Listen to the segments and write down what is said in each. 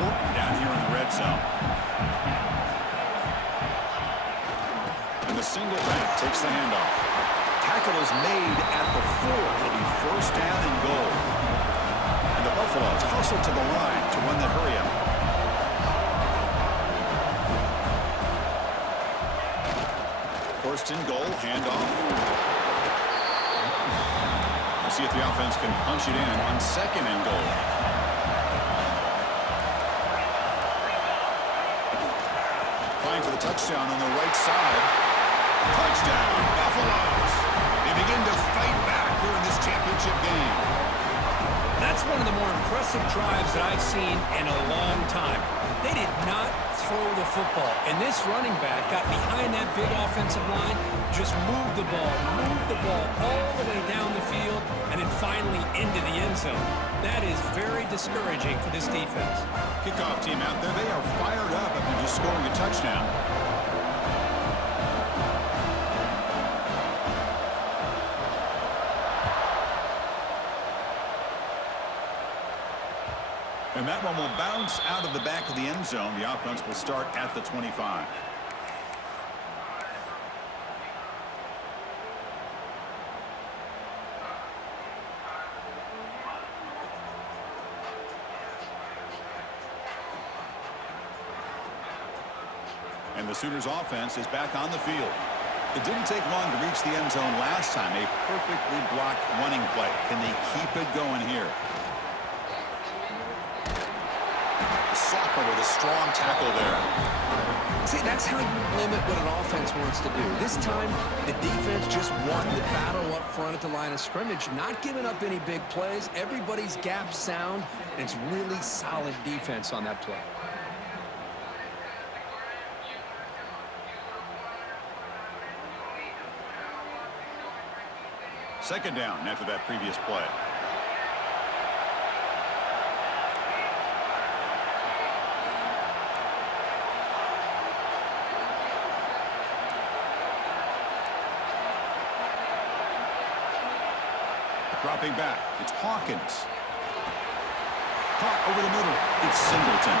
important down here in the red zone. And the single back takes the handoff. Tackle is made at the 4. It'll be first down and goal. And the Buffalo toss it to the line to run the hurry up. First and goal, handoff. We'll see if the offense can punch it in on second and goal. Trying for the touchdown on the right side. Touchdown, Buffaloes. They begin to fight back here in this championship game. That's one of the more impressive drives that I've seen in a long time. They did not throw the football, and this running back got behind that big offensive line, just moved the ball all the way down the field, and then finally into the end zone. That is very discouraging for this defense. Kickoff team out there, they are fired up after just scoring a touchdown. And that one will bounce out of the back of the end zone. The offense will start at the 25. And the Sooners offense is back on the field. It didn't take long to reach the end zone last time. A perfectly blocked running play. Can they keep it going here? Soccer with a strong tackle there. See, that's how you limit what an offense wants to do. This time, the defense just won the battle up front at the line of scrimmage, not giving up any big plays. Everybody's gap sound, and it's really solid defense on that play. Second down after that previous play. Dropping back, it's Hawkins. Caught over the middle, it's Singleton.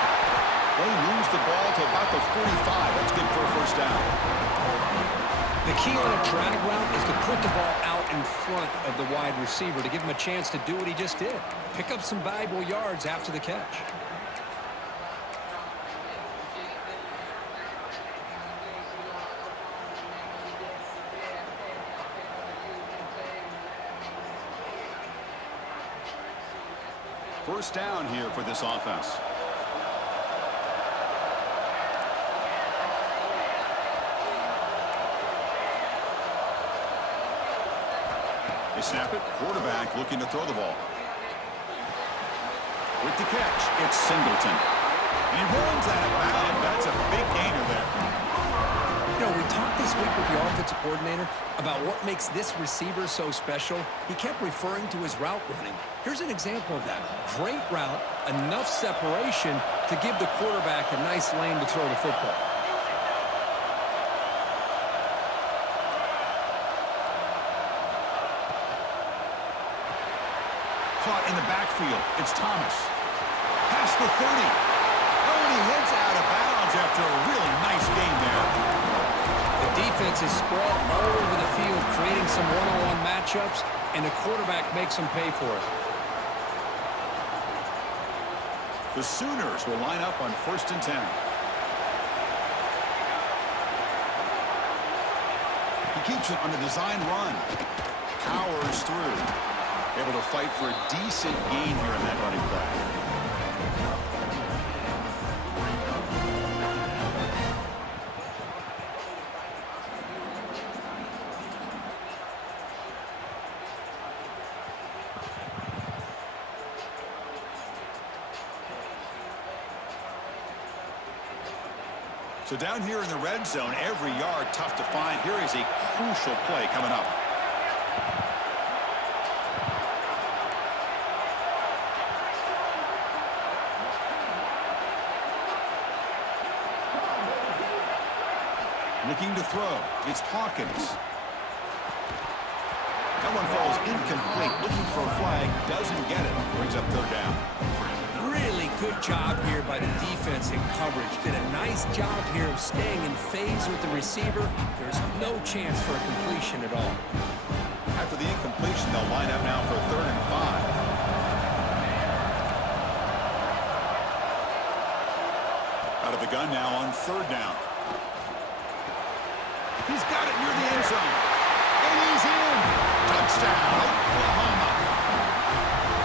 They lose the ball to about the 45. That's good for a first down. The key on a drag route is to put the ball out in front of the wide receiver to give him a chance to do what he just did. Pick up some valuable yards after the catch. First down here for this offense. They snap it. Quarterback looking to throw the ball. With the catch, it's Singleton. And he runs out of bounds. That's a big gainer there. You know, we talked this week with the offensive coordinator about what makes this receiver so special. He kept referring to his route running. Here's an example of that. Great route, enough separation to give the quarterback a nice lane to throw the football. Caught in the backfield. It's Thomas. Past the 30. Oh, and he heads out of bounds after a really nice game there. The defense is spread all over the field, creating some one-on-one matchups, and the quarterback makes them pay for it. The Sooners will line up on 1st and 10. He keeps it on the design run. Powers through. Able to fight for a decent gain here in that running play. So down here in the red zone, every yard tough to find. Here is a crucial play coming up. Looking to throw. It's Hawkins. That one falls incomplete. Looking for a flag. Doesn't get it. Brings up 3rd down. Really good job here by the defense in coverage. Did a nice job here of staying in phase with the receiver. There's no chance for a completion at all. After the incompletion, they'll line up now for 3rd and 5. Out of the gun now on 3rd down. He's got it near the end zone. And he's in. Touchdown, Oklahoma.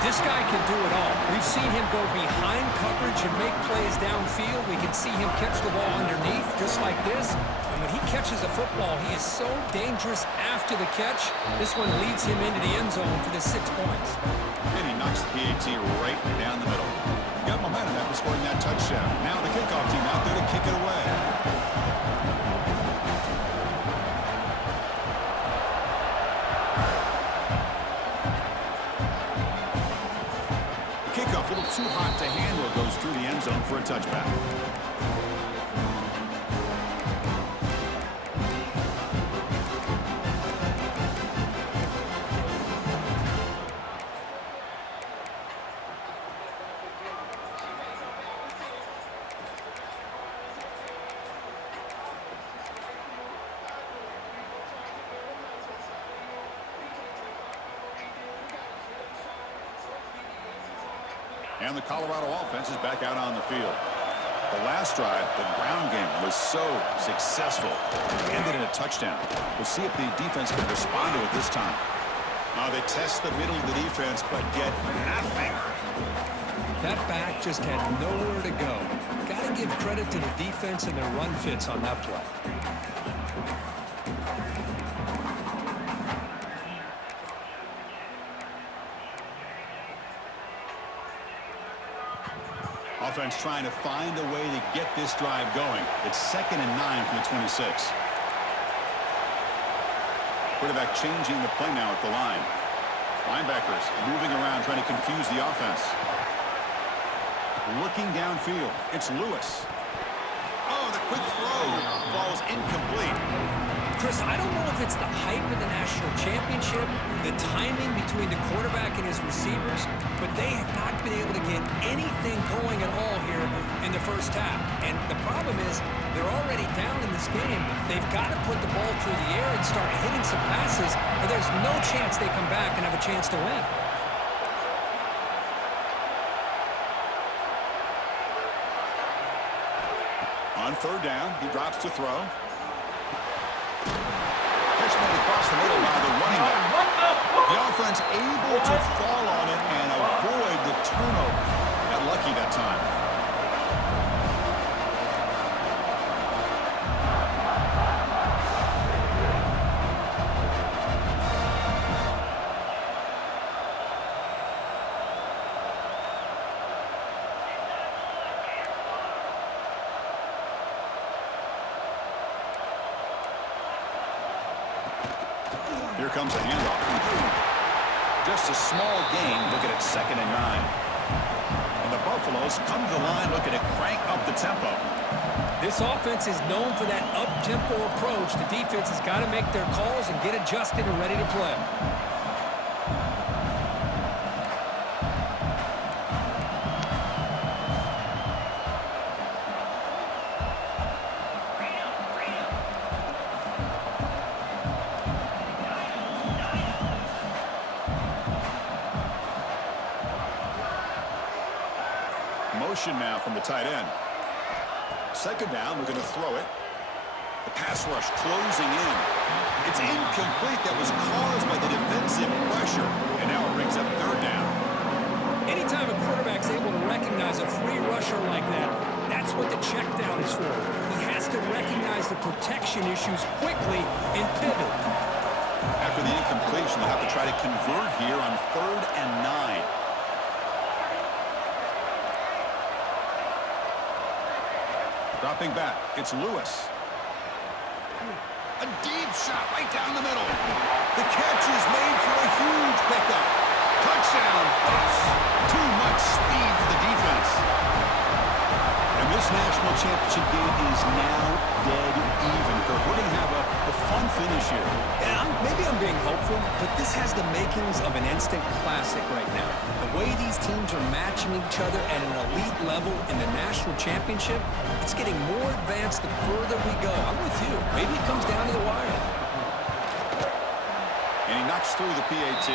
This guy can do it all. We've seen him go behind coverage and make plays downfield. We can see him catch the ball underneath just like this. And when he catches the football, he is so dangerous after the catch. This one leads him into the end zone for the 6 points. And he knocks the PAT right down the middle. Got momentum after scoring that touchdown. Now the kickoff team out there to kick it away. Kickoff a little too hot to handle. Goes through the end zone for a touchback. And the Colorado offense is back out on the field. The last drive, the ground game, was so successful. It ended in a touchdown. We'll see if the defense can respond to it this time. They test the middle of the defense, but get nothing. That back just had nowhere to go. Got to give credit to the defense and their run fits on that play. Offense trying to find a way to get this drive going. It's 2nd and 9 from the 26. Quarterback changing the play now at the line. Linebackers moving around trying to confuse the offense. Looking downfield. It's Lewis. Oh, the quick throw falls incomplete. Chris, I don't know if it's the hype of the national championship, the timing between the quarterback and his receivers, but they have not been able to get anything going at all here in the first half. And the problem is they're already down in this game. They've got to put the ball through the air and start hitting some passes, or there's no chance they come back and have a chance to win. On 3rd down, he drops to throw. Catch made across the middle by the running back. The offense able to fall on it and avoid the turnover. Got lucky that time. Here comes a handoff. Just a small gain. Looking at 2nd and 9. And the Buffaloes come to the line looking to crank up the tempo. This offense is known for that up-tempo approach. The defense has got to make their calls and get adjusted and ready to play. Motion now from the tight end. 2nd down, we're going to throw it. The pass rush closing in. It's incomplete. That was caused by the defensive pressure. And now it brings up 3rd down. Anytime a quarterback's able to recognize a free rusher like that, that's what the check down is for. He has to recognize the protection issues quickly and pivot. After the incompletion, they'll have to try to convert here on 3rd and 9. Dropping back, it's Lewis. A deep shot right down the middle. The catch is made for a huge pickup. Touchdown, Buffs. Too much speed for the defense. And this national championship game is now dead even. We're going to have a fun finish here. Yeah, maybe I'm being hopeful, but this has the makings of an instant classic right now. The way these teams are matching each other at an elite level in the national championship, it's getting more advanced the further we go. I'm with you. Maybe it comes down to the wire. And he knocks through the PAT.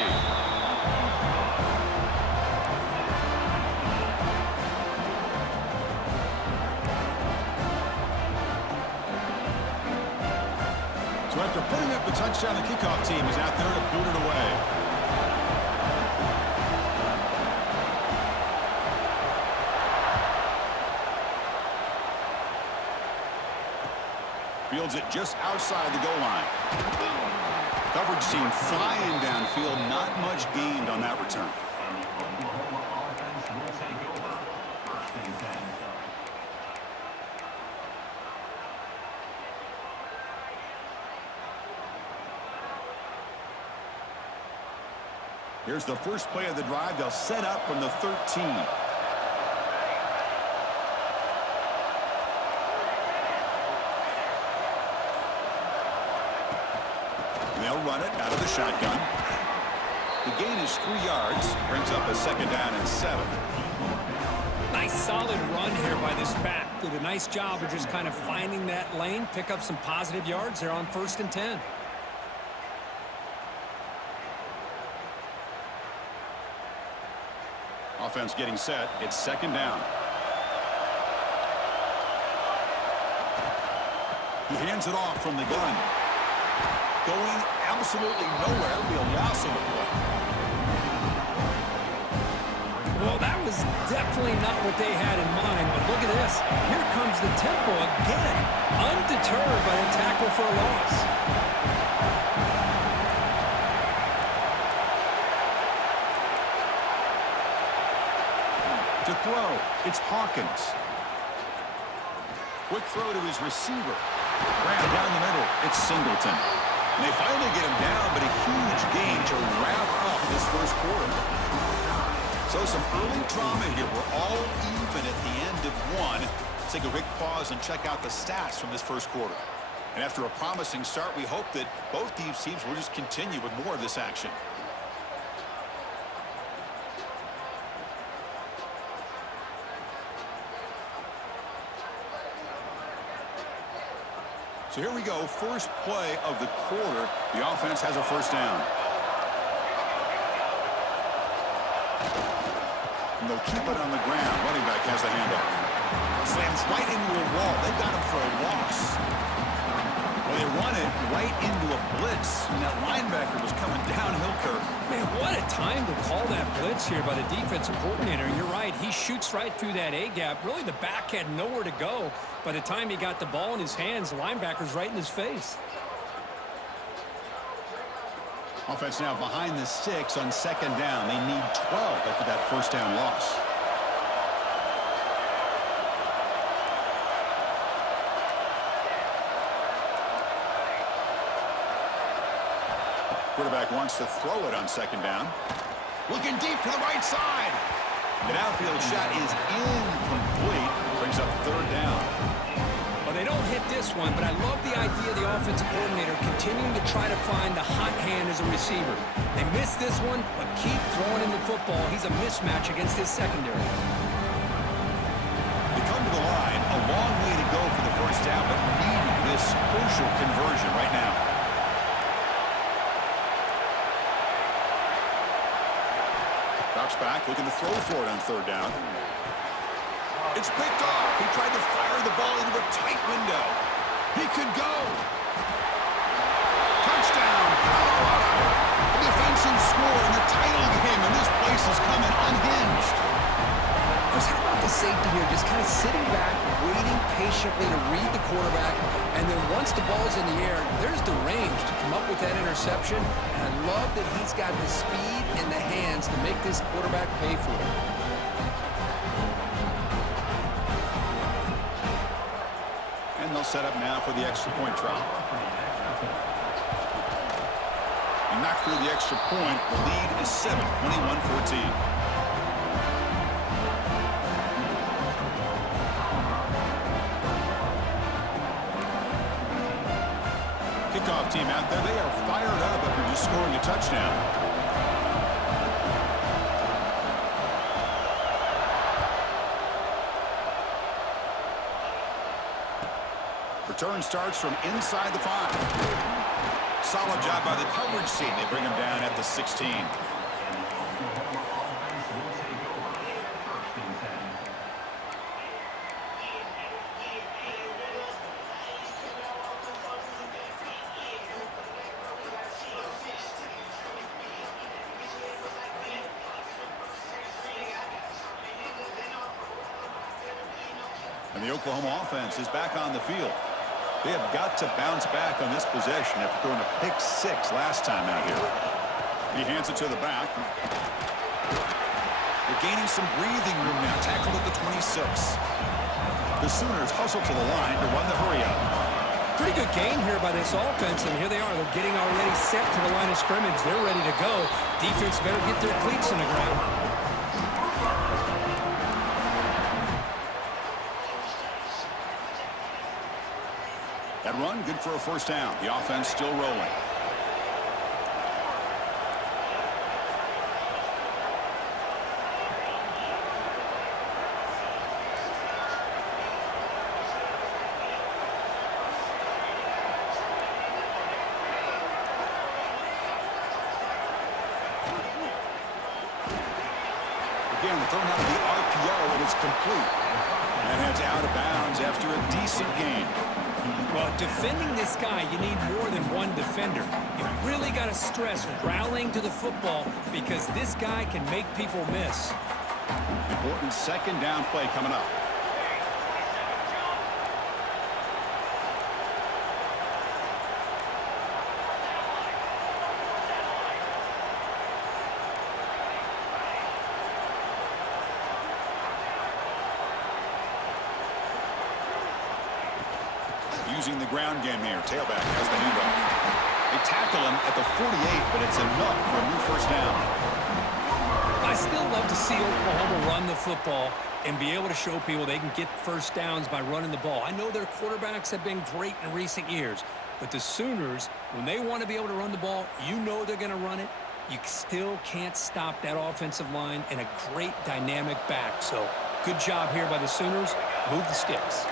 So after putting up the touchdown, the kickoff team is out there to boot it away. Fields it just outside the goal line. Coverage team flying downfield. Not much gained on that return. Here's the first play of the drive. They'll set up from the 13. They'll run it out of the shotgun. The gain is 3 yards. Brings up a second down and 7. Nice solid run here by this back. Did a nice job of just kind of finding that lane, pick up some positive yards there on 1st and 10. Offense getting set. It's second down. He hands it off from the gun. Going absolutely nowhere. It'll be a loss of a play. Well, that was definitely not what they had in mind, but look at this. Here comes the tempo again. Undeterred by the tackle for a loss. To throw, it's Hawkins. Quick throw to his receiver. Graham down the middle, it's Singleton. And they finally get him down, but a huge gain to wrap up this first quarter. So some early drama here. We're all even at the end of one. Let's take a quick pause and check out the stats from this first quarter. And after a promising start, we hope that both these teams will just continue with more of this action. So here we go, first play of the quarter. The offense has a first down. And they'll keep it on the ground. Running back has the handoff. Slams right into a wall. They got him for a loss. Well, they run it right into a blitz. And that linebacker was coming downhill curve. Man, what a time to call that blitz here by the defensive coordinator. You're right. He shoots right through that A-gap. Really, the back had nowhere to go. By the time he got the ball in his hands, the linebacker's right in his face. Offense now behind the 6 on second down. They need 12 after that first down loss. Quarterback wants to throw it on second down. Looking deep to the right side. The downfield shot is incomplete. Brings up third down. Well, they don't hit this one, but I love the idea of the offensive coordinator continuing to try to find the hot hand as a receiver. They missed this one, but keep throwing him the football. He's a mismatch against his secondary. They come to the line. A long way to go for the first down, but needing this crucial conversion right now. Drops back, looking to throw for it on third down. It's picked off. He tried to fire the ball into a tight window. He could go. Touchdown, Colorado. A defensive score in the title game, and this place is coming unhinged. Chris, how about the safety here? Just kind of sitting back, waiting patiently to read the quarterback, and then once the ball's in the air, there's the range to come up with that interception. And I love that he's got the speed and the hands to make this quarterback pay for it. And they'll set up now for the extra point try. And knock through the extra point. The lead is 7, 21-14. kickoff team out there. They are fired up after just scoring a touchdown. Return starts from inside the 5. Solid job by the coverage team. They bring him down at the 16. And the Oklahoma offense is back on the field. They have got to bounce back on this possession after throwing a pick 6 last time out here. He hands it to the back. They're gaining some breathing room now. Tackled at the 26. The Sooners hustle to the line to run the hurry-up. Pretty good game here by this offense, and here they are. They're getting already set to the line of scrimmage. They're ready to go. Defense better get their cleats in the ground. That run, good for a first down. The offense still rolling. Again, thrown out of the RPO, and it's complete. And heads out of bounds after a decent gain. Well, defending this guy, you need more than one defender. You really got to stress rallying to the football because this guy can make people miss. Important second down play coming up. Using the ground game here. Tailback has the handoff. They tackle him at the 48, but it's enough for a new first down. I still love to see Oklahoma run the football and be able to show people they can get first downs by running the ball. I know their quarterbacks have been great in recent years, but the Sooners, when they want to be able to run the ball, you know they're going to run it. You still can't stop that offensive line and a great dynamic back. So good job here by the Sooners. Move the sticks.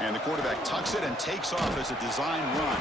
And the quarterback tucks it and takes off as a design run.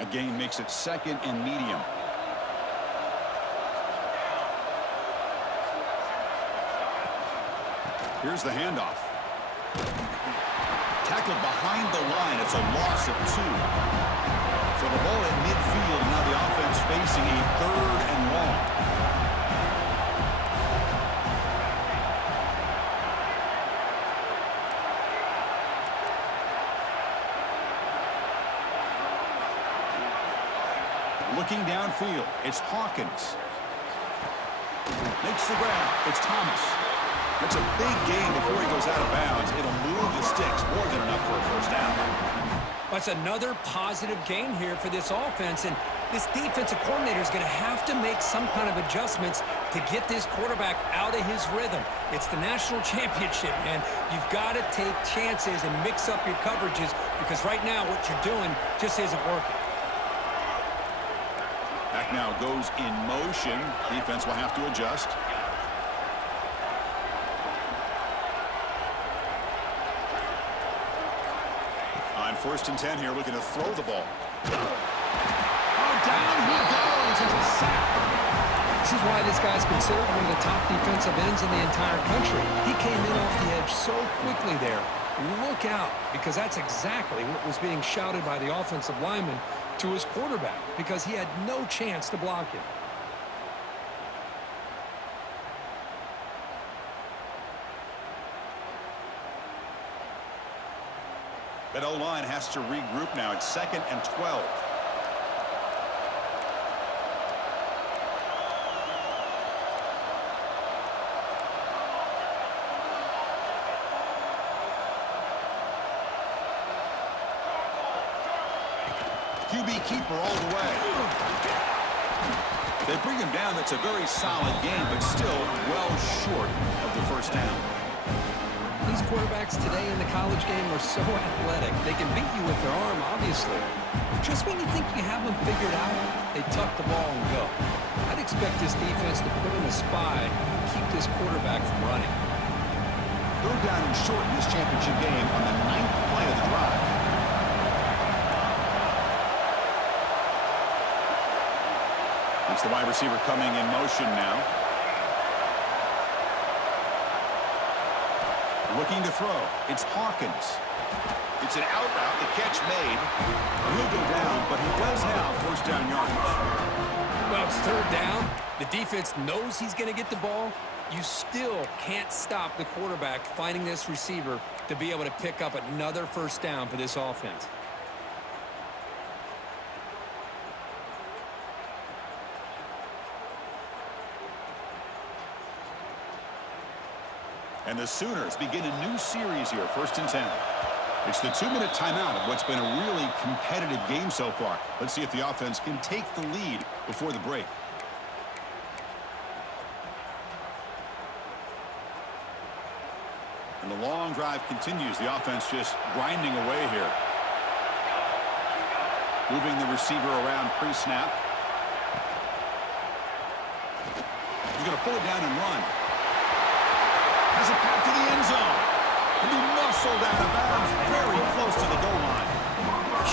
A gain makes it second and medium. Here's the handoff. Tackled behind the line. It's a loss of 2. So the ball at midfield. Now the offense facing a 3rd and long. Looking downfield, it's Hawkins. Makes the grab. It's Thomas. That's a big gain before he goes out of bounds. It'll move the sticks, more than enough for a first down. That's another positive gain here for this offense, and this defensive coordinator is going to have to make some kind of adjustments to get this quarterback out of his rhythm. It's the national championship, man. You've got to take chances and mix up your coverages because right now what you're doing just isn't working. Back now goes in motion. Defense will have to adjust. On 1st and 10 here, looking to throw the ball. Oh, down he goes. It's a sack. This is why this guy's considered one of the top defensive ends in the entire country. He came in off the edge so quickly there. Look out, because that's exactly what was being shouted by the offensive lineman to his quarterback because he had no chance to block him. That O-line has to regroup now. It's 2nd and 12. QB keeper all the way. They bring him down. That's a very solid game, but still well short of the first down. These quarterbacks today in the college game are so athletic. They can beat you with their arm, obviously. Just when you think you have them figured out, they tuck the ball and go. I'd expect this defense to put in a spy and keep this quarterback from running. 3rd down and short in this championship game on the 9th play of the drive. It's the wide receiver coming in motion now. Looking to throw. It's Hawkins. It's an out route. The catch made. He'll go down, but he does have first down yardage. Well, it's 3rd down. The defense knows he's going to get the ball. You still can't stop the quarterback finding this receiver to be able to pick up another first down for this offense. And the Sooners begin a new series here, 1st and 10. It's the 2-minute timeout of what's been a really competitive game so far. Let's see if the offense can take the lead before the break. And the long drive continues. The offense just grinding away here. Moving the receiver around pre-snap. He's going to pull it down and run. Has it back to the end zone. And he muscled out of bounds very close to the goal line.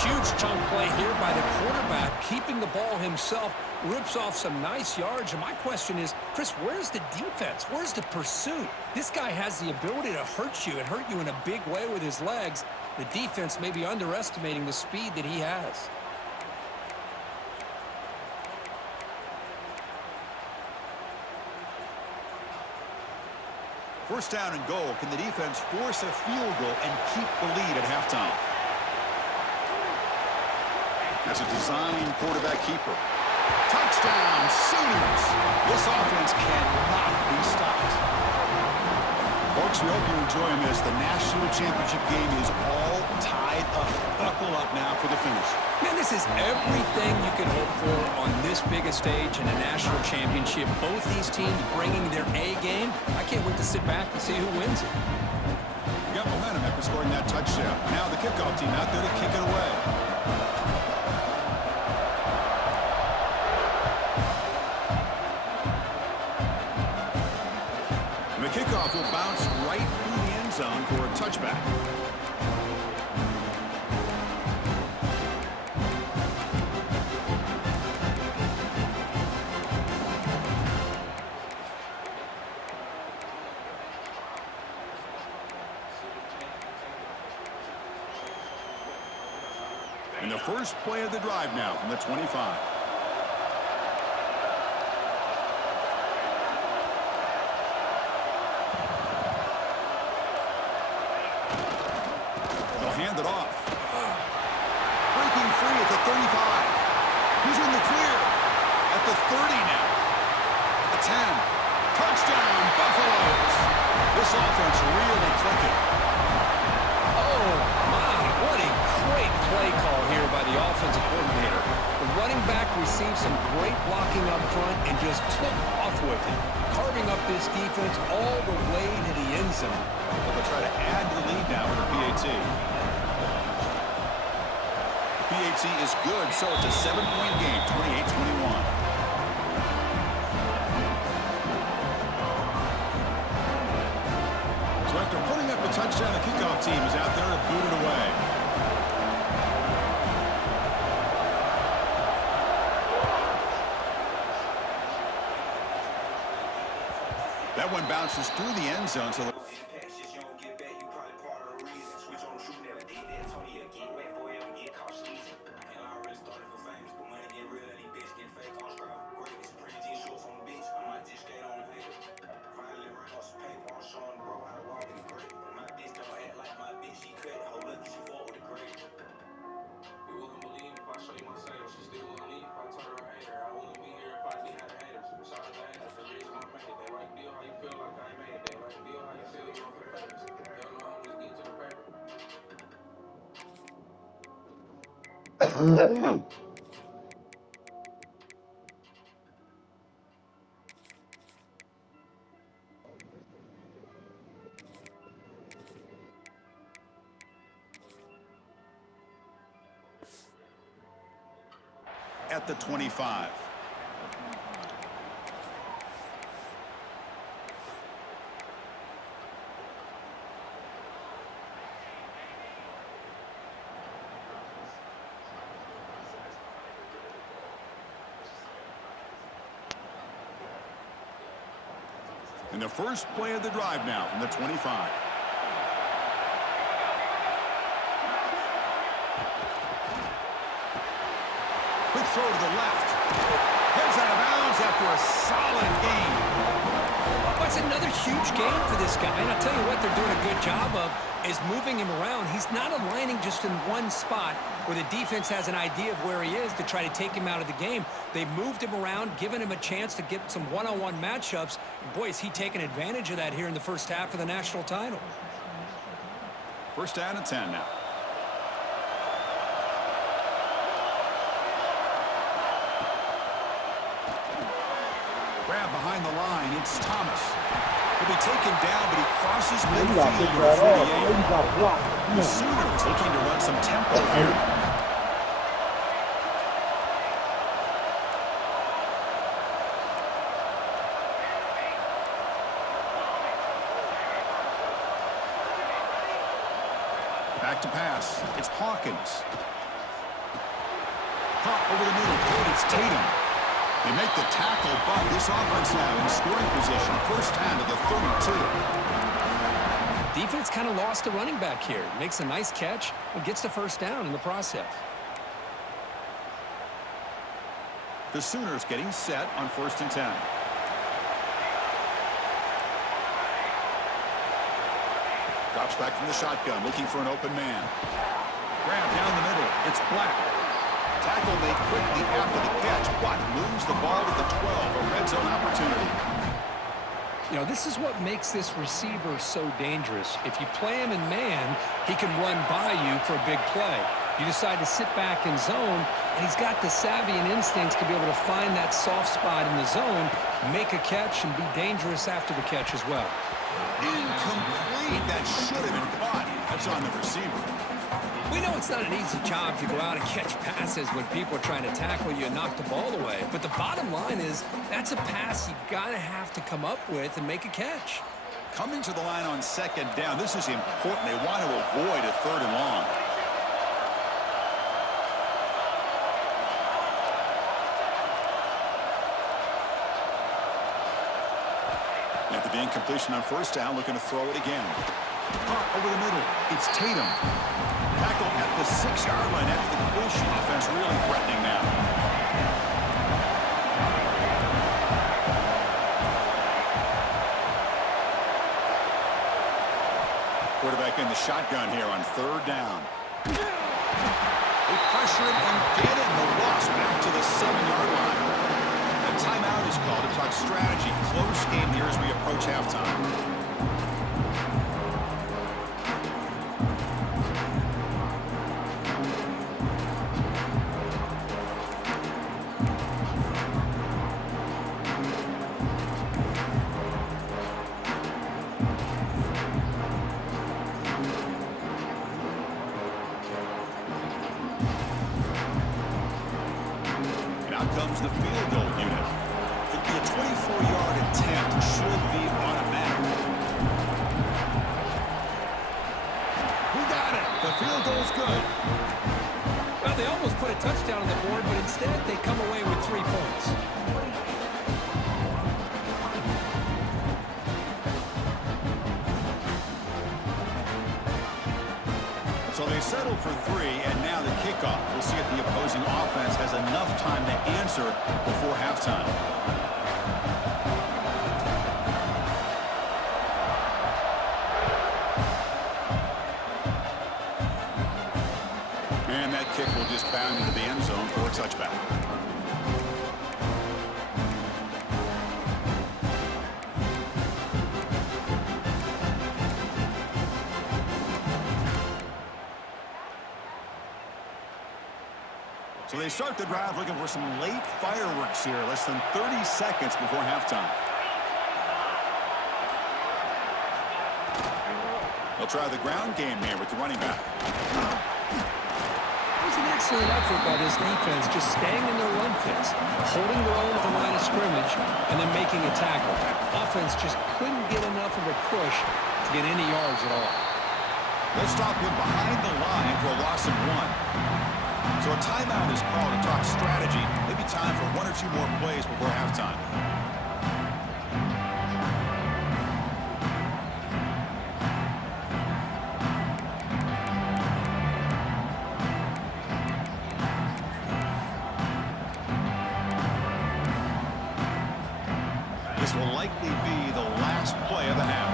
Huge chunk play here by the quarterback, keeping the ball himself, rips off some nice yards. And my question is, Chris, where's the defense? Where's the pursuit? This guy has the ability to hurt you and hurt you in a big way with his legs. The defense may be underestimating the speed that he has. First down and goal. Can the defense force a field goal and keep the lead at halftime? That's a design quarterback keeper. Touchdown, Sooners! This offense cannot be stopped. Folks, we hope you're enjoying this. The national championship game is all tied up. Buckle up now for the finish. Man, this is everything you can hope for on this biggest stage in a national championship. Both these teams bringing their A game. I can't wait to sit back and see who wins it. We got momentum after scoring that touchdown. Now the kickoff team out there to kick it away. And the kickoff will bounce right through the end zone for a touchback. And the first play of the drive now from the 25. They'll hand it off. Breaking free at the 35. He's in the clear. At the 30 now. At the 10. Touchdown, Buffaloes. This offense really clicking. Oh, my, what a great play call here by the offensive coordinator. The running back received some great blocking up front and just took off with it, carving up this defense all the way to the end zone. Well, they'll try to add to the lead now with the PAT. The PAT is good, so it's a 7-point game, 28-21. So after putting up a touchdown, the kickoff team is out there to boot it away. That one bounces through the end zone. So At the 25. In the first play of the drive now from the 25. Quick throw to the left. Heads out of bounds after a solid gain. That's another huge game for this guy. And I'll tell you what they're doing a good job of is moving him around. He's not aligning just in one spot where the defense has an idea of where he is to try to take him out of the game. They've moved him around, given him a chance to get some one-on-one matchups. And boy, is he taking advantage of that here in the first half of the national title. First down and 10 now. Grab behind the line. It's Thomas. He'll be taken down, but he crosses midfield to the 48. The Sooners looking to run some tempo here. Back to pass. It's Hawkins. Pop over the middle. It's Tatum. They make the tackle, but this offense now in scoring position. First down to the 32. Defense kind of lost a running back here. Makes a nice catch and gets the first down in the process. The Sooners getting set on 1st and 10. Drops back from the shotgun, looking for an open man. Grab down the middle. It's Black. Tackle made quickly after the catch, but moves the ball to the 12, a red zone opportunity. You know, this is what makes this receiver so dangerous. If you play him in man, he can run by you for a big play. You decide to sit back in zone, and he's got the savvy and instincts to be able to find that soft spot in the zone, make a catch, and be dangerous after the catch as well. Incomplete. That should have been caught. That's on the receiver. We know it's not an easy job to go out and catch passes when people are trying to tackle you and knock the ball away. But the bottom line is that's a pass you got to have to come up with and make a catch. Coming to the line on 2nd down. This is important. They want to avoid a 3rd and long. After the incompletion on 1st down, looking to throw it again. Pop over the middle. It's Tatum. Tackle at the 6-yard line after the completion. Offense really threatening now. Quarterback in the shotgun here on 3rd down. They pressure him and get it. The loss back to the 7-yard line. A timeout is called to talk strategy. Close game here as we approach halftime. Comes the field goal unit. It'll be a 24-yard attempt. Should be automatic. We got it. The field goal's good. Well, they almost put a touchdown on the board, but instead they come away with 3 points. So they settled for 3, and now the kickoff. We'll see if the opposing offense has enough time to answer before halftime. And that kick will just bound into the end zone for a touchback. So they start the drive looking for some late fireworks here, less than 30 seconds before halftime. They'll try the ground game here with the running back. It was an excellent effort by this defense, just staying in their run fits, holding their own at the line of scrimmage, and then making a tackle. Offense just couldn't get enough of a push to get any yards at all. They'll stop him behind the line for a loss of 1. So a timeout is called to talk strategy. Maybe time for 1 or 2 more plays before halftime. This will likely be the last play of the half.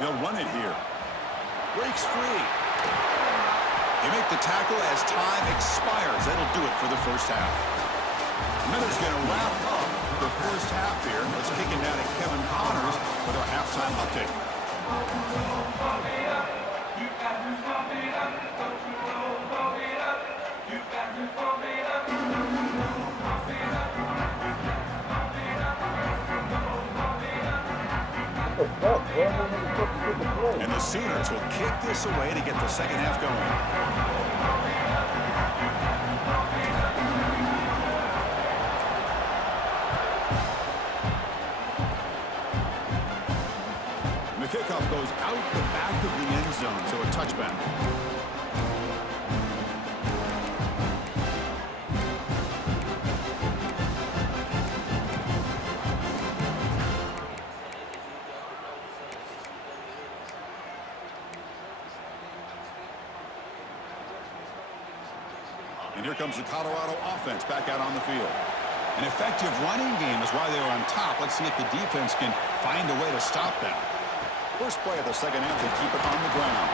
They'll run it here. Breaks free. They make the tackle as time expires. That'll do it for the first half. Miller's going to wrap up the first half here. Let's kick it down to Kevin Connors with our halftime update. And the Sooners will kick this away to get the second half going. The kickoff goes out the back of the end zone, so a touchback. And here comes the Colorado offense back out on the field. An effective running game is why they were on top. Let's see if the defense can find a way to stop that. First play of the second half, they keep it on the ground.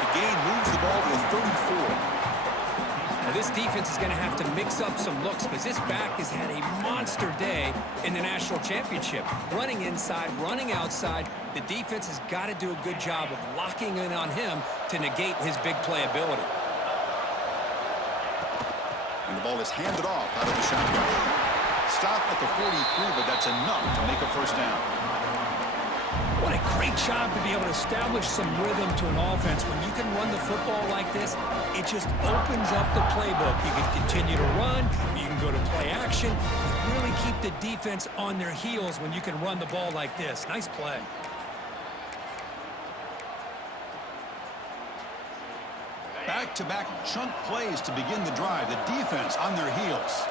The gain moves the ball to the 34. Now this defense is going to have to mix up some looks because this back has had a monster day in the national championship. Running inside, running outside. The defense has got to do a good job of locking in on him to negate his big play ability. And the ball is handed off out of the shotgun. Stop at the 43, but that's enough to make a first down. What a great job to be able to establish some rhythm to an offense. When you can run the football like this, it just opens up the playbook. You can continue to run. You can go to play action. You really keep the defense on their heels when you can run the ball like this. Nice play. Back-to-back chunk plays to begin the drive. The defense on their heels.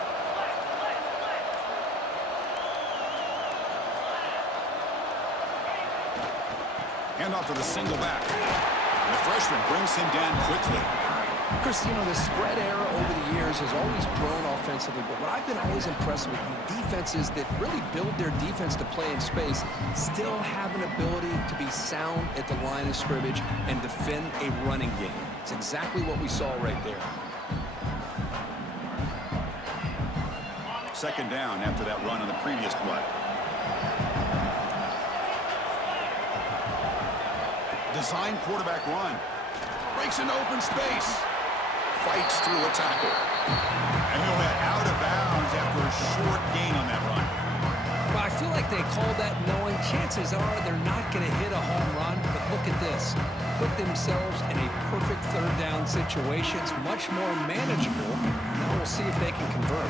Hand off to the single back. The freshman brings him down quickly. Chris, you know, the spread era over the years has always grown offensively, but what I've been always impressed with the defenses that really build their defense to play in space still have an ability to be sound at the line of scrimmage and defend a running game. It's exactly what we saw right there. Second down after that run on the previous play. Design quarterback run. Breaks into open space. Fights through a tackle. And he'll head out of bounds after a short gain on that run. Well, I feel like they called that knowing chances are they're not going to hit a home run, but look at this. Put themselves in a perfect third down situation. It's much more manageable. Now we'll see if they can convert.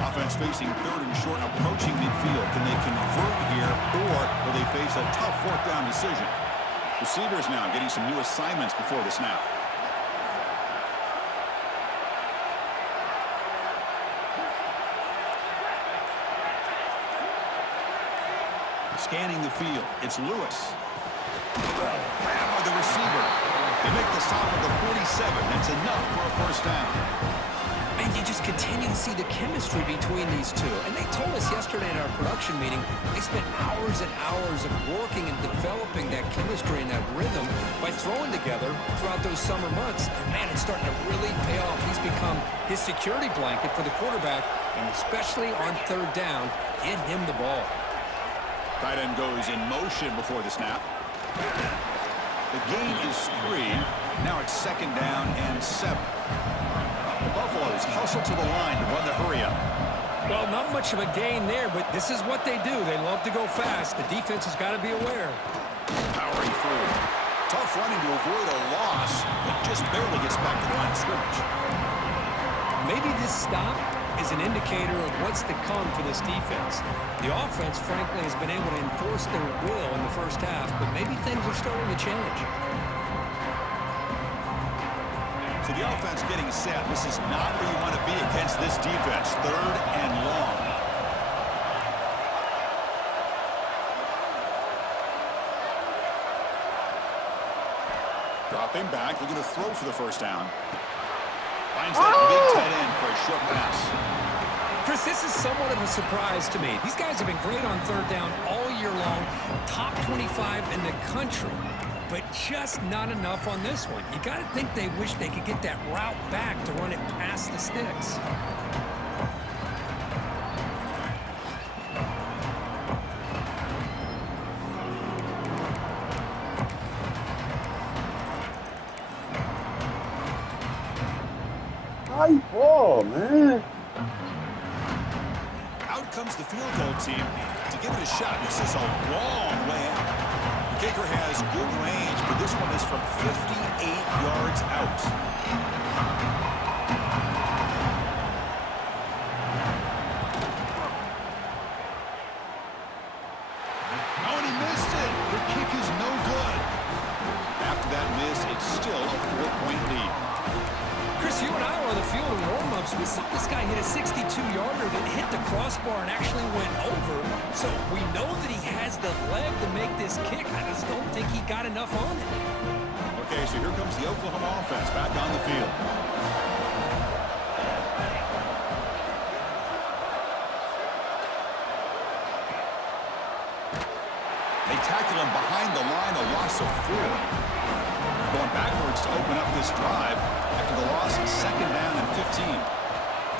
Offense facing third and short, approaching midfield. Can they convert here, or will they face a tough fourth down decision? Receivers now getting some new assignments before the snap. Scanning the field, it's Lewis. Grabbed by the receiver. They make the stop at the 47. That's enough for a first down. And you just continue to see the chemistry between these two. And they told us yesterday in our production meeting, they spent hours and hours of working and developing that chemistry and that rhythm by throwing together throughout those summer months. And, man, it's starting to really pay off. He's become his security blanket for the quarterback, and especially on third down, get him the ball. Tight end goes in motion before the snap. The gain is 3. Now it's 2nd down and 7. The Buffaloes hustle to the line to run the hurry-up. Well, not much of a gain there, but this is what they do. They love to go fast. The defense has got to be aware. Powering through. Tough running to avoid a loss, but just barely gets back to the line of scrimmage. Maybe this stop is an indicator of what's to come for this defense. The offense, frankly, has been able to enforce their will in the first half, but maybe things are starting to change. So the offense getting set. This is not where you want to be against this defense. 3rd and long. Dropping back, looking to throw for the first down. Finds that big tight end for a short pass. Chris, this is somewhat of a surprise to me. These guys have been great on third down all year long, top 25 in the country, but just not enough on this one. You got to think they wish they could get that route back to run it past the sticks. Oh, man. Out comes the field goal team to give it a shot. This is a long way out. The kicker has good range, but this one is from 58 yards out. Oh, and he missed it. The kick is no good. After that miss, it's still a 4-point lead. Chris, you and I were on the field in warm-ups. We saw this guy hit a 62-yarder that hit the crossbar and actually went over. So we know that he has the leg to make this kick. I just don't think he got enough on it. Okay, so here comes the Oklahoma offense back on the field. They tackle him behind the line, a loss of 4. Going backwards to open up this drive after the loss, 2nd down and 15.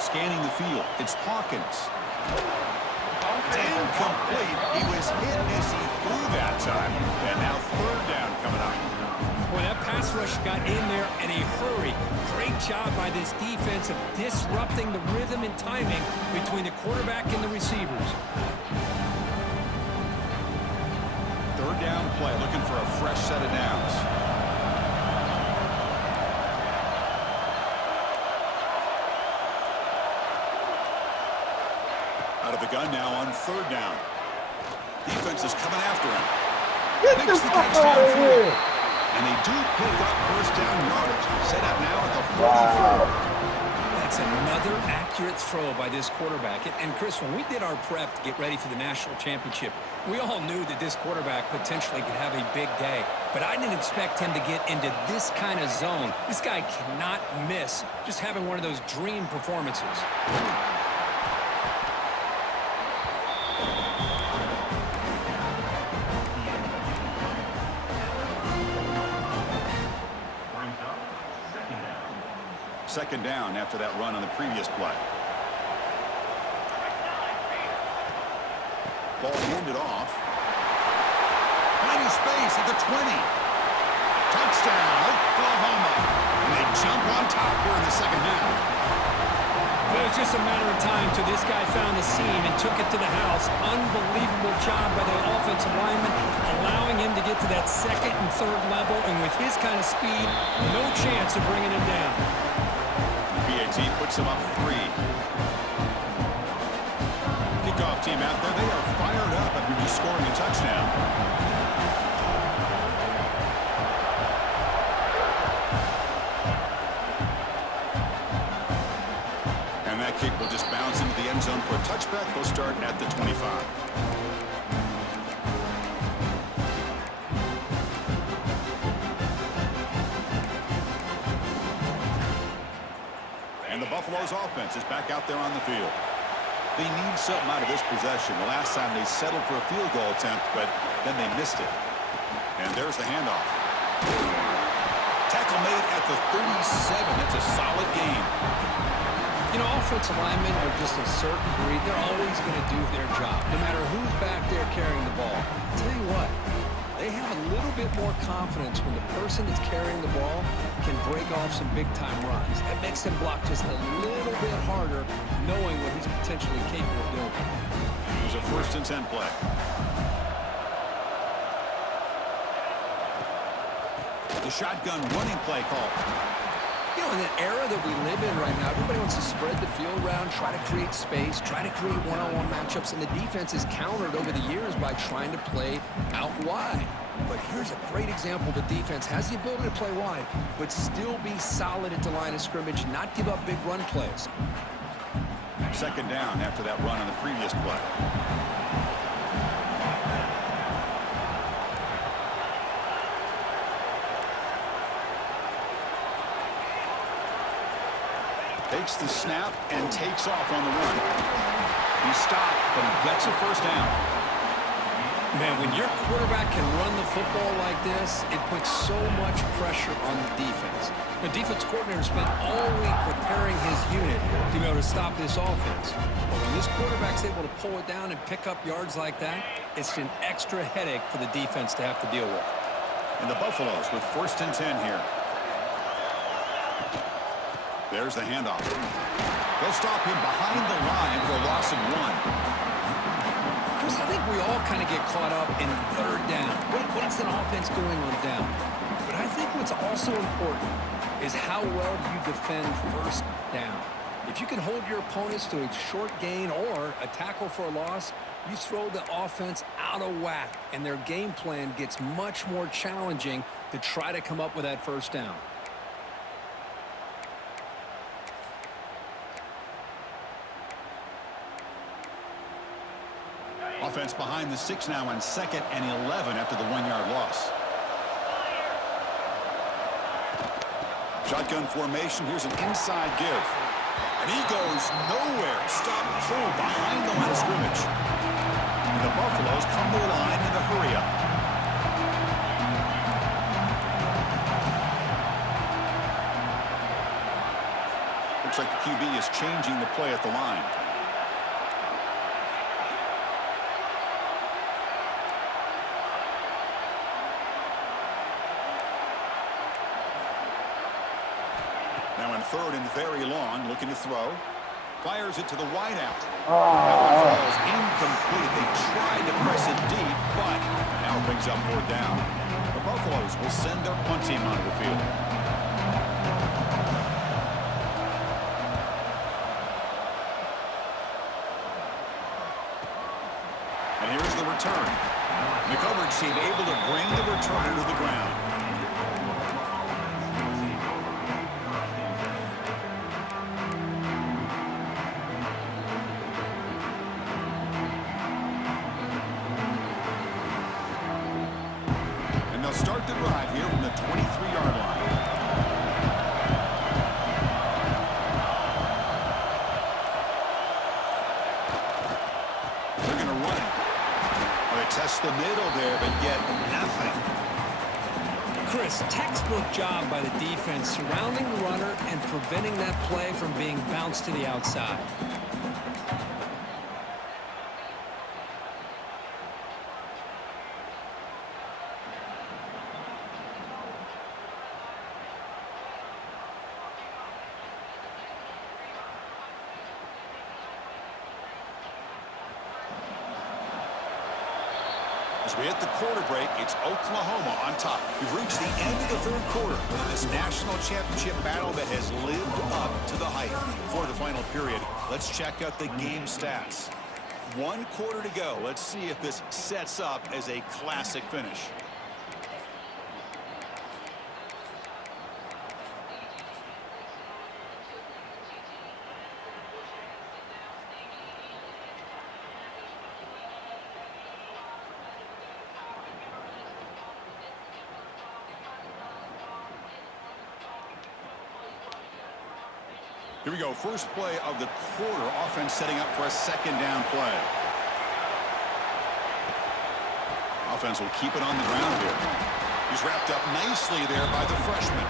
Scanning the field, it's Hawkins. Incomplete. He was hit as he threw that time. And now 3rd down coming up. Boy, that pass rush got in there in a hurry. Great job by this defense of disrupting the rhythm and timing between the quarterback and the receivers. 3rd down play, looking for a fresh set of downs. Out of the gun now on 3rd down. Defense is coming after him. Get the fuck out of here. And they do pick up 1st down yardage. Set up now at the 44. Wow. That's another accurate throw by this quarterback. And Chris, when we did our prep to get ready for the national championship, we all knew that this quarterback potentially could have a big day. But I didn't expect him to get into this kind of zone. This guy cannot miss just having one of those dream performances. Second down after that run on the previous play. Ball handed off. Finding space at the 20. Touchdown, Oklahoma. And they jump on top here in the second half. It was just a matter of time till this guy found the seam and took it to the house. Unbelievable job by the offensive lineman, allowing him to get to that 2nd and 3rd level. And with his kind of speed, no chance of bringing him down. BAT puts him up 3. Kickoff team out there. They are fired up after just scoring a touchdown. And that kick will just bounce into the end zone for a touchback. They'll start at the 25. Buffalo's offense is back out there on the field. They need something out of this possession. The last time they settled for a field goal attempt, but then they missed it. And there's the handoff. Tackle made at the 37. That's a solid gain. You know, offensive linemen are just a certain breed. They're always going to do their job, no matter who's back there carrying the ball. I'll tell you what, they have a little bit more confidence when the person that's carrying the ball can break off some big-time runs. That makes them block just a little bit harder, knowing what he's potentially capable of doing. It was a 1st and 10 play. The shotgun running play call. You know, in the era that we live in right now, everybody wants to spread the field around, try to create space, try to create one-on-one matchups, and the defense is countered over the years by trying to play out wide. But here's a great example. The defense has the ability to play wide, but still be solid at the line of scrimmage, not give up big run plays. 2nd down after that run on the previous play. Takes the snap and takes off on the run. He stopped, but he gets a 1st down. Man, when your quarterback can run the football like this, it puts so much pressure on the defense. The defense coordinator spent all week preparing his unit to be able to stop this offense. But when this quarterback's able to pull it down and pick up yards like that, it's an extra headache for the defense to have to deal with. And the Buffaloes with 1st and 10 here. There's the handoff. They'll stop him behind the line for a loss of 1. Chris, I think we all kind of get caught up in 3rd down. What's an offense doing on down? But I think what's also important is how well you defend 1st down. If you can hold your opponents to a short gain or a tackle for a loss, you throw the offense out of whack, and their game plan gets much more challenging to try to come up with that 1st down. Offense behind the 6 now on 2nd and 11 after the 1-yard loss. Shotgun formation. Here's an inside give. And he goes nowhere. Stop pulled behind the line of scrimmage. And the Buffaloes come to the line in the hurry-up. Looks like the QB is changing the play at the line. Now in 3rd and very long, looking to throw. Fires it to the wideout. That one falls incomplete. They tried to press it deep, but now it brings up 4th down. The Buffaloes will send their punt team onto the field. And here's the return. The coverage team able to bring the returner to the ground. Start the drive here from the 23-yard line. They're going to run it. They test the middle there, but get nothing. Chris, textbook job by the defense surrounding the runner and preventing that play from being bounced to the outside. As we hit the quarter break, it's Oklahoma on top. We've reached the end of the 3rd quarter of this national championship battle that has lived up to the hype. For the final period, let's check out the game stats. 1 quarter to go. Let's see if this sets up as a classic finish. Here we go. First play of the quarter. Offense setting up for a second down play. Offense will keep it on the ground here. He's wrapped up nicely there by the freshman.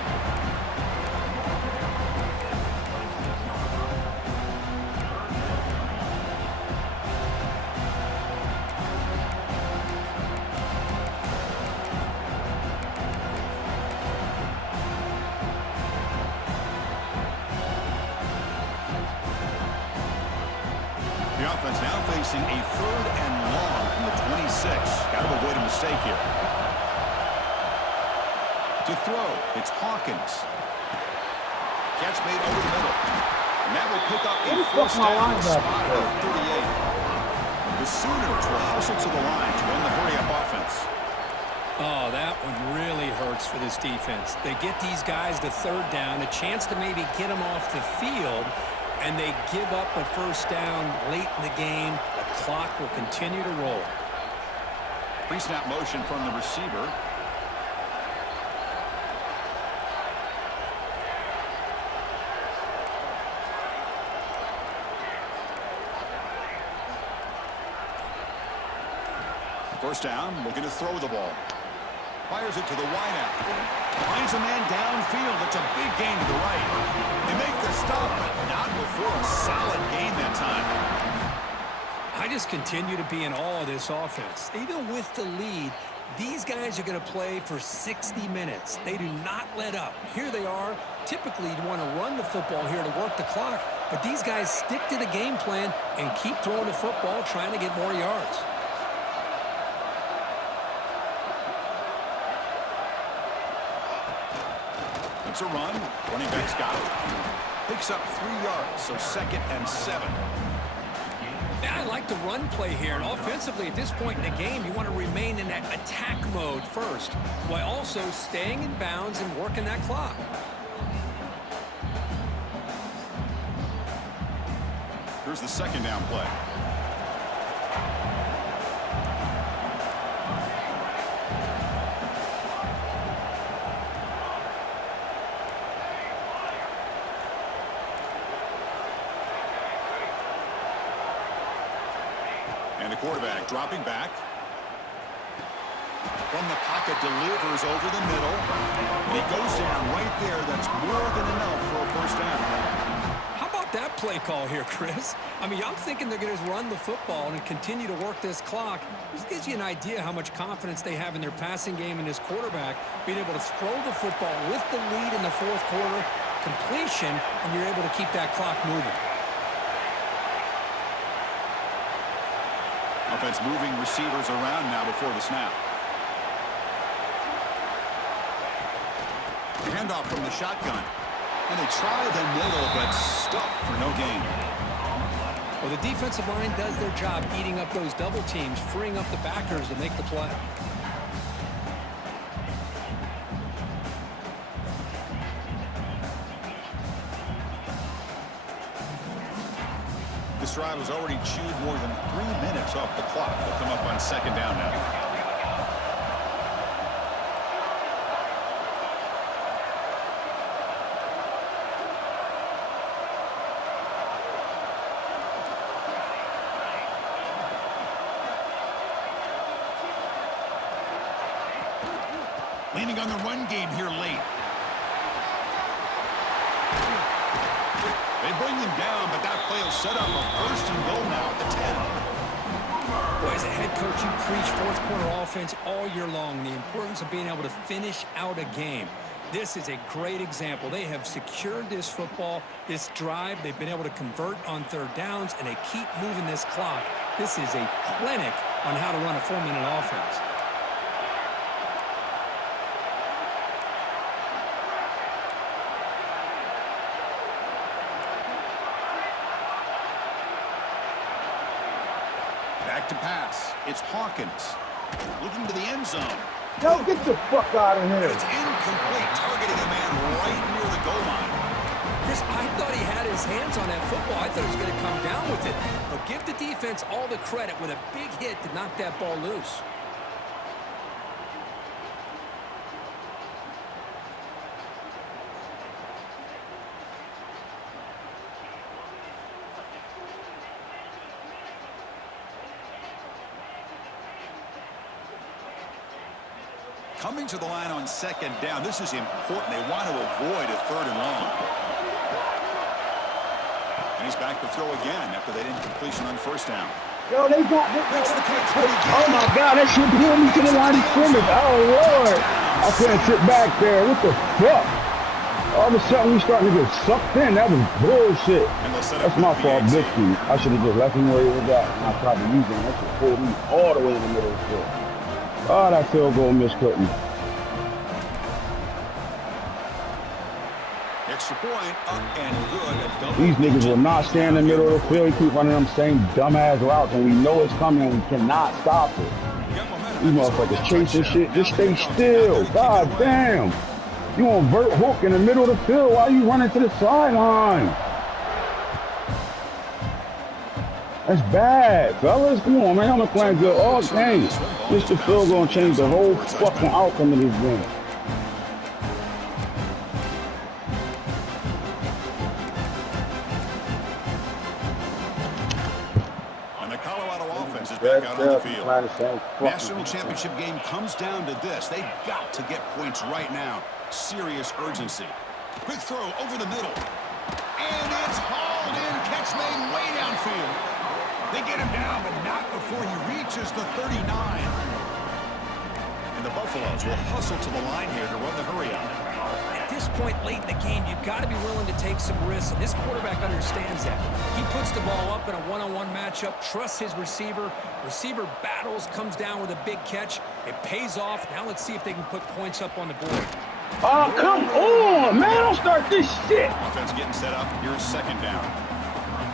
The offense now facing a 3rd and long from the 26. Got to avoid a mistake here. To throw, it's Hawkins. Catch made over the middle. And that will pick up a first down spot of 38. The Sooners will hustle to the line to run the hurry-up offense. Oh, that one really hurts for this defense. They get these guys to 3rd down, a chance to maybe get them off the field, and they give up a first down late in the game. The clock will continue to roll. Pre-snap motion from the receiver. First down, looking to throw the ball. Fires it to the wideout. Finds a man downfield. It's a big gain to the right. They make the stop, but not before a solid gain that time. I just continue to be in awe of this offense. Even with the lead, these guys are going to play for 60 minutes. They do not let up. Here they are. Typically, you want to run the football here to work the clock, but these guys stick to the game plan and keep throwing the football, trying to get more yards. It's a run. Running back's got it. Picks up 3 yards, so 2nd and 7. Yeah, I like the run play here. And offensively, at this point in the game, you want to remain in that attack mode first, while also staying in bounds and working that clock. Here's the 2nd down play. And the quarterback dropping back. From the pocket, delivers over the middle. And he goes down right there. That's more than enough for a first down. How about that play call here, Chris? I mean, I'm thinking they're going to run the football and continue to work this clock. This gives you an idea how much confidence they have in their passing game and this quarterback being able to throw the football with the lead in the 4th quarter, completion, and you're able to keep that clock moving. Offense moving receivers around now before the snap. Handoff from the shotgun. And they try the middle, but stuffed for no gain. Well, the defensive line does their job eating up those double teams, freeing up the backers to make the play. This drive has already chewed more than 3 minutes off the clock. They'll come up on 2nd down now. Leaning on the run game here late. They bring him down, but that play will set up a 1st and goal now at the 10. Boy, as a head coach, you preach 4th quarter offense all year long, the importance of being able to finish out a game. This is a great example. They have secured this football, this drive. They've been able to convert on 3rd downs, and they keep moving this clock. This is a clinic on how to run a 4-minute offense. Back to pass. It's Hawkins. Looking to the end zone. Yo, get the fuck out of here. It's incomplete. Targeting a man right near the goal line. Chris, I thought he had his hands on that football. I thought he was going to come down with it. But give the defense all the credit with a big hit to knock that ball loose. Coming to the line on second down. This is important. They want to avoid a 3rd and long. And he's back to throw again after they didn't completion on 1st down. Yo, they got Makes the catch. Oh my God, that shit pulled me to the line of scrimmage. Oh Lord, I couldn't sit back there. What the fuck? All of a sudden we starting to get sucked in. That was bullshit. That's my fault, Biscuit. I should have just left him where he was at. And I tried to use him. That shit pulled me all the way in the middle of the field. Oh, that field goal miscut me. Extra point, up and good. These niggas will not stay in the middle of the field. They keep running them same dumbass routes, and we know it's coming, and we cannot stop it. These motherfuckers chasing shit. Just stay still. God damn. You on vert hook in the middle of the field. Why are you running to the sideline? That's bad, fellas. Come on, man. I'm not playing good all game. Mr. Phil gonna change the whole fucking outcome of this game. Back out on the field. National championship game comes down to this. They've got to get points right now. Serious urgency. Quick throw over the middle. And it's hauled in. Catch made way downfield. They get him down, but not before he reaches the 39. And the Buffaloes will hustle to the line here to run the hurry up. At this point late in the game, you've got to be willing to take some risks, and this quarterback understands that. He puts the ball up in a one-on-one matchup, trusts his receiver. Receiver battles, comes down with a big catch. It pays off. Now let's see if they can put points up on the board. Oh, come on, man. Don't start this shit. Offense getting set up. Here's 2nd down.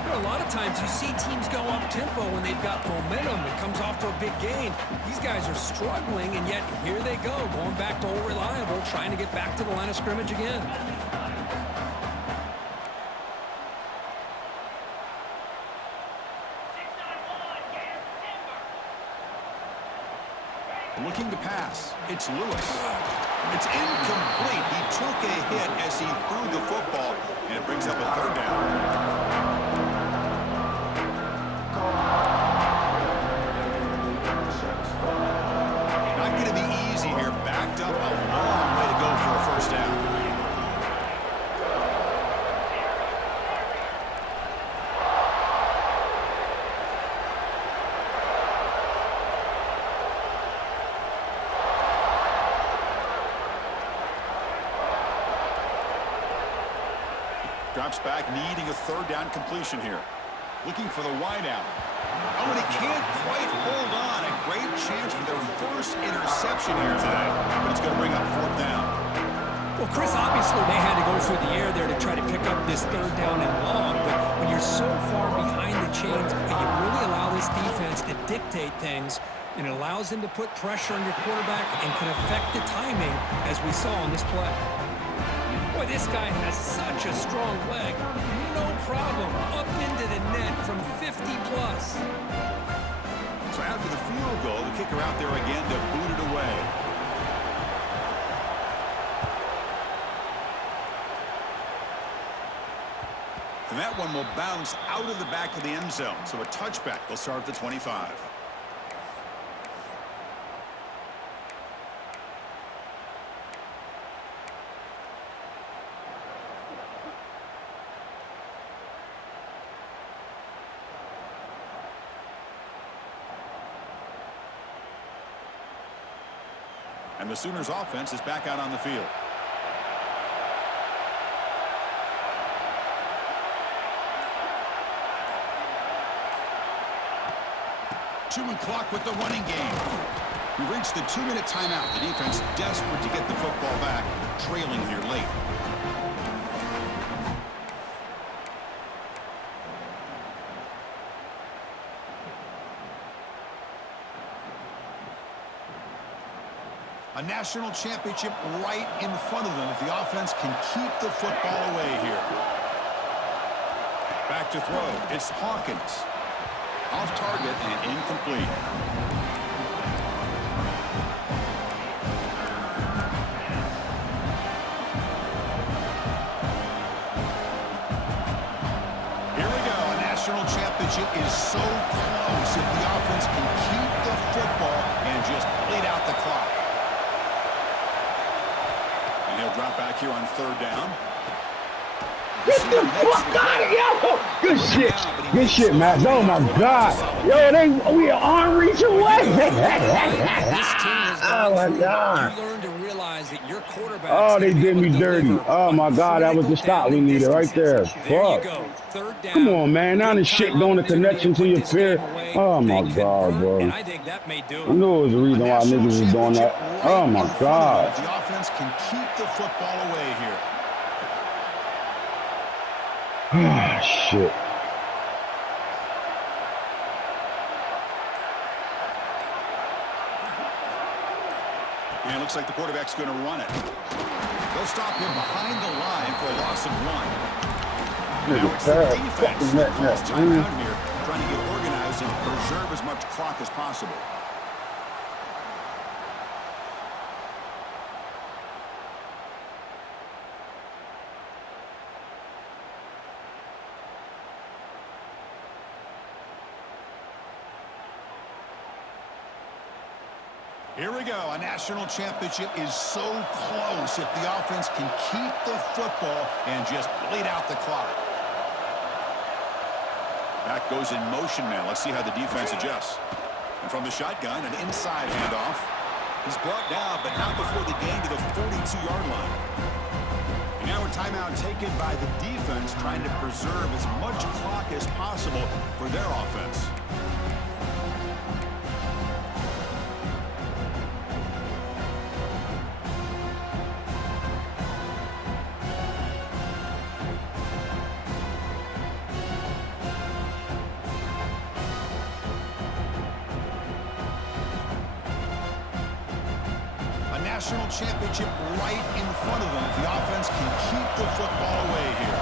You know, a lot of times you see teams go up-tempo when they've got momentum. It comes off to a big gain. These guys are struggling, and yet here they go, going back to old reliable, trying to get back to the line of scrimmage again. Looking to pass. It's Lewis. It's incomplete. He took a hit as he threw the football, and it brings up a 3rd down. Not going to be easy here. Backed up a long way to go for a 1st down. Drops back, needing a 3rd down completion here. Looking for the wideout. Oh, and he can't quite hold on. A great chance for their first interception here today. But it's going to bring up 4th down. Well, Chris, obviously they had to go through the air there to try to pick up this 3rd down and long. But when you're so far behind the chains, you really allow this defense to dictate things. And it allows them to put pressure on your quarterback and can affect the timing, as we saw on this play. Boy, this guy has such a strong leg. No problem. Up into the net from 50-plus. So after the field goal, the kicker out there again to boot it away. And that one will bounce out of the back of the end zone. So a touchback. They'll start at the 25. And the Sooners offense is back out on the field. Two-minute clock with the running game. We've reached the 2-minute timeout. The defense desperate to get the football back, trailing here late. A national championship right in front of them if the offense can keep the football away here. Back to throw. It's Hawkins. Off target and incomplete. Here we go. A national championship is so close if the offense can keep the football and just bleed out the clock. drop back here on 3rd down. Get the fuck out of here! Good shit. Good shit, Matt. Oh my God. Yo, we are arm reach away. Oh my God. You learn to realize that your quarterback. Oh, they did me dirty. Oh my God, that was the stop we needed right there. Fuck. Come on, man. Now this shit doing the connection to your fear. Oh my God, bro. And I think that may do it. I knew it was the reason why niggas was doing that. Oh my God. The offense can keep the football away here. Ah, shit. And it looks like the quarterback's going to run it. They'll stop him behind the line for a loss of 1. Now it's the defense that calls timeout here, trying to get organized and preserve as much clock as possible. Here we go. A national championship is so close if the offense can keep the football and just bleed out the clock. That goes in motion now. Let's see how the defense adjusts. And from the shotgun, an inside handoff. He's brought down, but not before the gain to the 42-yard line. And now a timeout taken by the defense, trying to preserve as much clock as possible for their offense. National championship right in front of them if the offense can keep the football away here.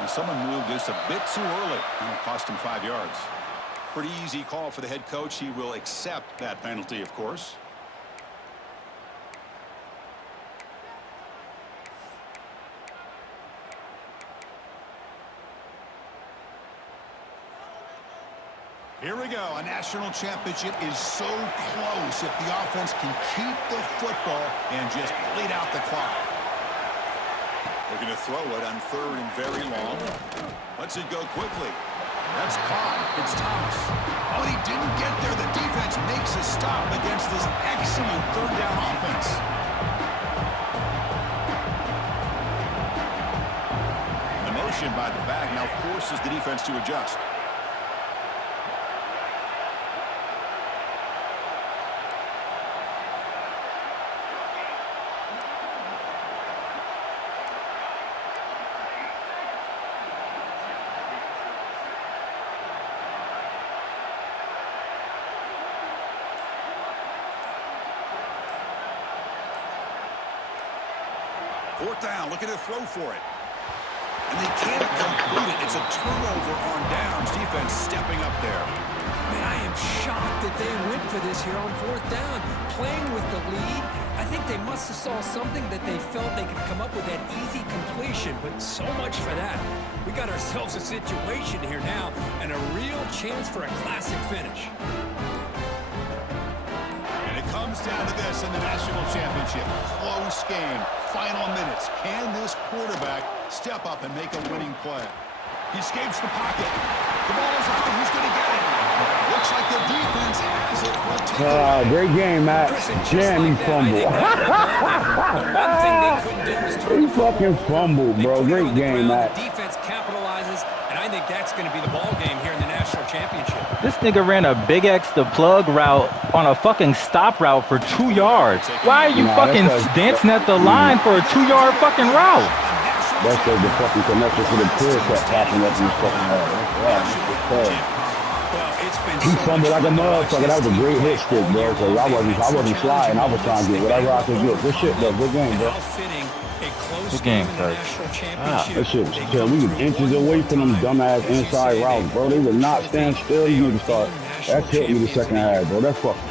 And someone moved this a bit too early. It'll cost him 5 yards. Pretty easy call for the head coach. He will accept that penalty, of course. Here we go. A national championship is so close if the offense can keep the football and just bleed out the clock. They're going to throw it on 3rd and very long. Lets it go quickly. That's caught. It's Thomas. Oh, he didn't get there. The defense makes a stop against this excellent 3rd down offense. The motion by the back now forces the defense to adjust. Fourth down, looking to throw for it. And they can't complete it. It's a turnover on downs. Defense stepping up there. Man, I am shocked that they went for this here on 4th down. Playing with the lead, I think they must have saw something that they felt they could come up with that easy completion, but so much for that. We got ourselves a situation here now and a real chance for a classic finish. And it comes down to this in the national championship. Close game. Final minutes. Can this quarterback step up and make a winning play? He escapes the pocket. The ball is out. Who's going to get it? Looks like the defense has it for a takeaway. Great game, Matt. Damn, he fumbled. He fucking fumbled, bro. Great game, Matt. The defense capitalizes, and I think that's going to be the ball game here in the national championship. This nigga ran a big X the plug route on a fucking stop route for 2 yards. Why are you fucking dancing at the line for a 2-yard fucking route? That's the fucking connection to the pill kept popping up in his fucking head. He fumbled like a motherfucker. That was a great hit stick, bro. Cause I wasn't flying. I was trying to get whatever I could get. Good shit, though. Good game, bro. Good game, coach. That shit was, we was inches away from them dumbass inside routes, bro. They would not stand still. You need to start. That hit me the second half, bro. That's fucking